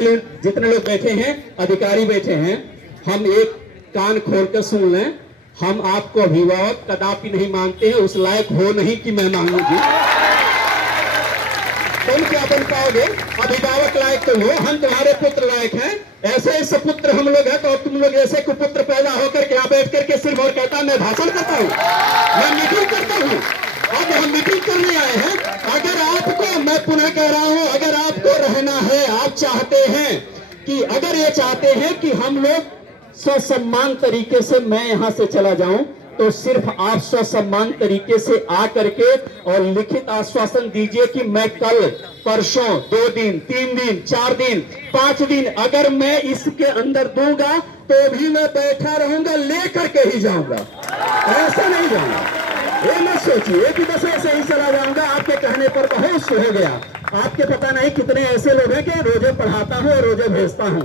जितने लोग बैठे हैं, अधिकारी बैठे हैं, हम एक कान खोल कर सुन लें। हम आपको अभिभावक कदापि नहीं मानते हैं, उस लायक हो नहीं कि मैं मांगूंगी। तुम क्या बन पाओगे? अभिभावक लायक तो हो, हम तुम्हारे पुत्र लायक हैं। ऐसे सपुत्र हम लोग हैं, तो तुम लोग ऐसे कुपुत्र पैदा होकर के यहाँ बैठ करके सिर्फ और कहता मैं भाषण करता हूँ, मैं मीटिंग करता हूँ। अब हम मीटिंग करने आए हैं। अगर आपको, मैं पुनः कह रहा हूं, अगर आपको रहना है, आप चाहते हैं कि, अगर ये चाहते हैं कि हम लोग स्वसम्मान तरीके से मैं यहां से चला जाऊं, तो सिर्फ आप स्वसम्मान तरीके से आ करके और लिखित आश्वासन दीजिए कि मैं कल, परसों, 2 दिन, 3 दिन, 4 दिन, 5 दिन अगर मैं इसके अंदर दूंगा तो भी मैं बैठा रहूंगा, लेकर के ही जाऊंगा, ऐसा नहीं जाऊंगा। ये मत सोचिए कि बस ऐसे ही चला जाऊंगा, आपके कहने पर बहुत हो गया। आपके पता नहीं कितने ऐसे लोग हैं कि रोजे पढ़ाता हूं और रोजे भेजता हूं।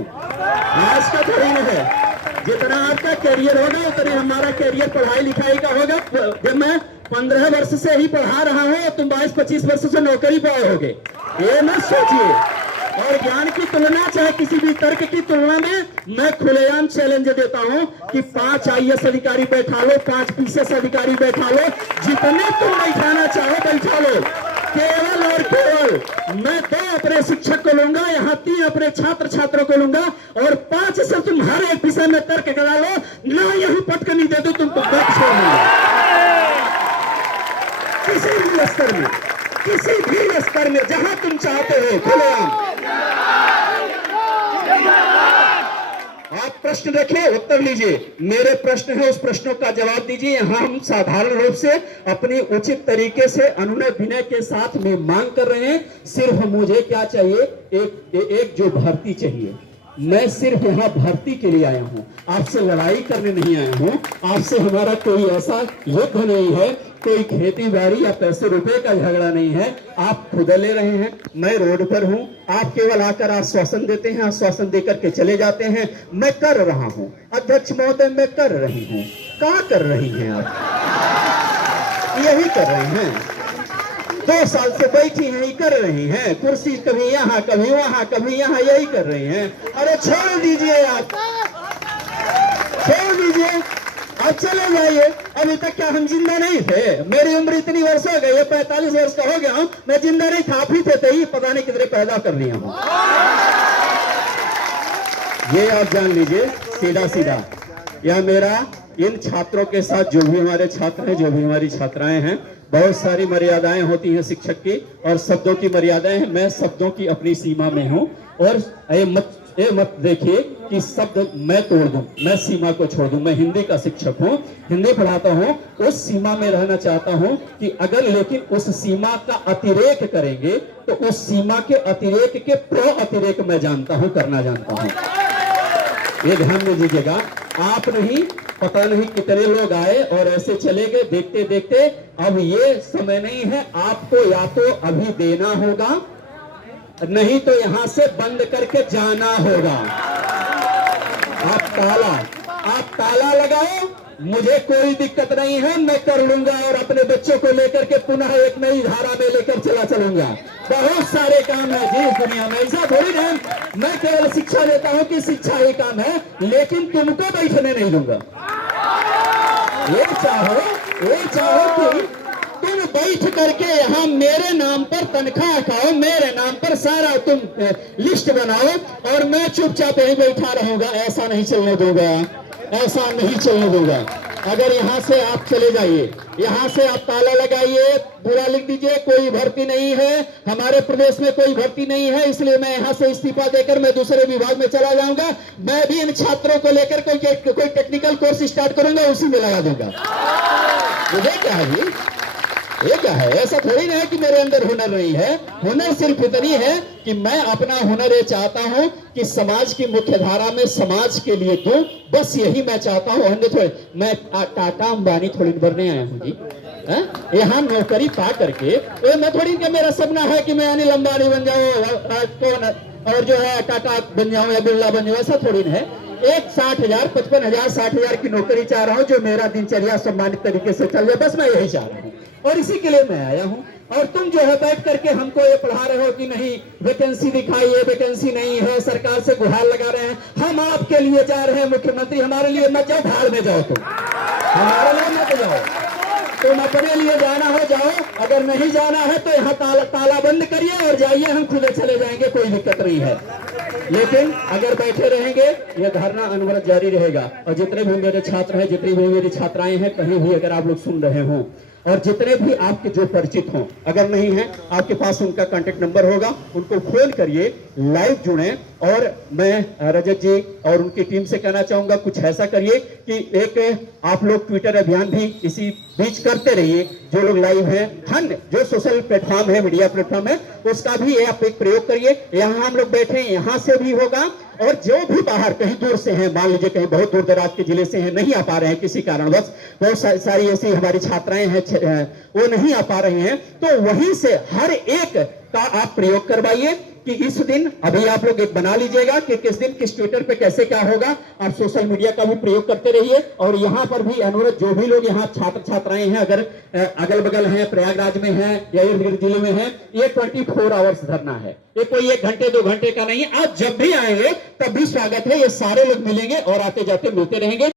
आज का थोड़ी न है, जितना आपका कैरियर होगा उतने हमारा कैरियर पढ़ाई लिखाई का होगा। जब मैं 15 वर्ष से ही पढ़ा रहा हूं, तुम 22-25 वर्ष से नौकरी पाए होगे। ये मत सोचिए। और ज्ञान की तुलना, चाहे किसी भी तर्क की तुलना में, मैं खुलेआम चैलेंज देता हूं कि 5 IAS अधिकारी बैठा लो, 5 PCS अधिकारी बैठा लो, जितने तुम बैठाना चाहो बैठा लो। केवल और केवल मैं 2 अपने शिक्षक को लूंगा, यहाँ 3 अपने छात्र छात्रों को लूंगा, और 5 से तुम हर एक विषय में तर्क करा लो ना, यही पटकनी दे दो तुम छोड़ दूंगा। किसी भी स्तर में, किसी भी स्तर में, जहां तुम चाहते हो, खुलेआम। आप प्रश्न रखिए, उत्तर लीजिए। मेरे प्रश्न है, उस प्रश्नों का जवाब दीजिए। यहाँ हम साधारण रूप से अपनी उचित तरीके से अनुनय विनय के साथ में मांग कर रहे हैं। सिर्फ मुझे क्या चाहिए? एक जो भर्ती चाहिए। मैं सिर्फ यहाँ भर्ती के लिए आया हूँ, आपसे लड़ाई करने नहीं आया हूँ। आपसे हमारा कोई ऐसा युद्ध नहीं है, कोई खेती बाड़ी या पैसे रुपए का झगड़ा नहीं है। आप खुद ले रहे हैं, मैं रोड पर हूं, आप केवल आकर आश्वासन देते हैं, आश्वासन देकर के चले जाते हैं। मैं कर रहा हूं, अध्यक्ष महोदय, मैं कर रही हूं। क्या कर रही हैं आप? यही कर रही हैं। 2 साल से बैठी हैं, ही कर रही हैं। कुर्सी कभी यहाँ, कभी वहां, कभी यहाँ, यही कर रही हैं। अरे छोड़ दीजिए, आप छोड़ दीजिए, अब चले जाइए। अभी तक क्या हम जिंदा नहीं थे? मेरी उम्र इतनी वर्ष हो गई है, 45 वर्ष का हो गया हूं, मैं जिंदा नहीं था। आप ही थे, ही पता नहीं कितने पैदा कर लिया हूं। ये आप जान लीजिए, सीधा सीधा। यह मेरा इन छात्रों के साथ, जो भी हमारे छात्र हैं, जो भी हमारी छात्राएं हैं, बहुत सारी मर्यादाएं होती हैं शिक्षक की, और शब्दों की मर्यादाएं हैं। मैं शब्दों की अपनी सीमा में हूं, और ये मत देखिए कि शब्द मैं तोड़ दूं, मैं सीमा को छोड़ दूं। मैं हिंदी का शिक्षक हूं, हिंदी पढ़ाता हूं, उस सीमा में रहना चाहता हूं कि अगर लेकिन उस सीमा का अतिरेक करेंगे तो उस सीमा के अतिरेक के प्रो अतिरेक मैं जानता हूं, करना जानता हूं। ये ध्यान में दीजिएगा। आप नहीं, पता नहीं कितने लोग आए और ऐसे चले गए देखते देखते। अब ये समय नहीं है, आपको या तो अभी देना होगा, नहीं तो यहां से बंद करके जाना होगा। आप ताला लगाओ, मुझे कोई दिक्कत नहीं है, मैं कर लूंगा, और अपने बच्चों को लेकर के पुनः एक नई धारा में लेकर चलूंगा। बहुत सारे काम है जी इस दुनिया में, ऐसा थोड़ी है मैं केवल शिक्षा देता हूं कि शिक्षा ही काम है, लेकिन तुमको बैठने नहीं दूंगा। ये चाहो कि तुम बैठ करके यहाँ मेरे नाम पर तनख्वाह खाओ, मेरे नाम पर सारा तुम लिस्ट बनाओ, और मैं चुपचाप यही बैठा रहूंगा। ऐसा नहीं चलने दूंगा, ऐसा नहीं चलने दूंगा। अगर यहाँ से आप चले जाइए, यहाँ से आप ताला लगाइए, पूरा लिख दीजिए कोई भर्ती नहीं है, हमारे प्रदेश में कोई भर्ती नहीं है, इसलिए मैं यहाँ से इस्तीफा देकर मैं दूसरे विभाग में चला जाऊंगा। मैं भी इन छात्रों को लेकर कोई टेक्निकल कोर्स स्टार्ट करूंगा, उसी में लगा दूंगा। मुझे क्या है जी? ये क्या है? ऐसा थोड़ी ना है कि मेरे अंदर हुनर नहीं है। हुनर सिर्फ इतनी है कि मैं अपना हुनर ये चाहता हूं कि समाज की मुख्य धारा में समाज के लिए दूं, बस यही मैं चाहता हूं। मैं टाटा अंबानी थोड़ी बनने आया हूं जी, यहाँ नौकरी पा करके। मैं थोड़ी कि मेरा सपना है कि मैं अनिल अंबानी बन जाऊं, और जो है टाटा बन जाऊं या बिरला बन जाऊं, ऐसा थोड़ी ना है। एक 60,000, 55,000, 60,000 की नौकरी चाह रहा हूं, जो मेरा दिनचर्या सम्मानित तरीके से चल जाए, बस मैं यही चाह रहा हूं, और इसी के लिए मैं आया हूं। और तुम जो है बैठ करके हमको ये पढ़ा रहे हो कि नहीं वैकेंसी दिखाइए, वैकेंसी नहीं है, सरकार से गुहार लगा रहे हैं। हम आपके लिए जा रहे हैं मुख्यमंत्री, हमारे लिए मत जाओ, भाड़ में जाओ, तुम हमारे लिए मत जाओ, तुम अपने लिए जाना हो जाओ, अगर नहीं जाना है तो यहाँ ताला बंद करिए और जाइए, हम खुद चले जाएंगे, कोई दिक्कत नहीं है। लेकिन अगर बैठे रहेंगे यह धरना अनवरत जारी रहेगा। और जितने भी मेरे छात्र हैं, जितनी भी मेरी छात्राएं हैं, कहीं भी अगर आप लोग सुन रहे हों और जितने भी आपके जो परिचित हों, अगर नहीं है आपके पास उनका कांटेक्ट नंबर होगा, उनको फोन करिए, लाइव जुड़ें। और मैं रजत जी और उनकी टीम से कहना चाहूंगा कुछ ऐसा करिए कि एक आप लोग ट्विटर अभियान भी इसी बीच करते रहिए। जो लोग लाइव हैं, हन जो सोशल प्लेटफॉर्म है, मीडिया प्लेटफॉर्म है, उसका भी आप एक प्रयोग करिए। यहाँ हम लोग बैठे हैं, यहाँ से भी होगा। और जो भी बाहर कहीं दूर से हैं, मान लीजिए कहीं बहुत दूर दराज के जिले से हैं, नहीं आ पा रहे हैं किसी कारणवश, बहुत सारी ऐसी हमारी छात्राएं हैं वो नहीं आ पा रही हैं, तो वहीं से हर एक का आप प्रयोग करवाइए कि इस दिन अभी आप लोग एक बना लीजिएगा कि किस दिन किस ट्विटर पे कैसे क्या होगा। आप सोशल मीडिया का भी प्रयोग करते रहिए। और यहाँ पर भी अनुरोध, जो भी लोग यहाँ छात्र छात्राएं हैं, अगर अगल बगल हैं, प्रयागराज में हैं या इर्द गिर्द जिले में हैं, ये 24 आवर्स धरना है, ये कोई 1 घंटे 2 घंटे का नहीं है। आप जब भी आएंगे तब भी स्वागत है, ये सारे लोग मिलेंगे और आते जाते मिलते रहेंगे।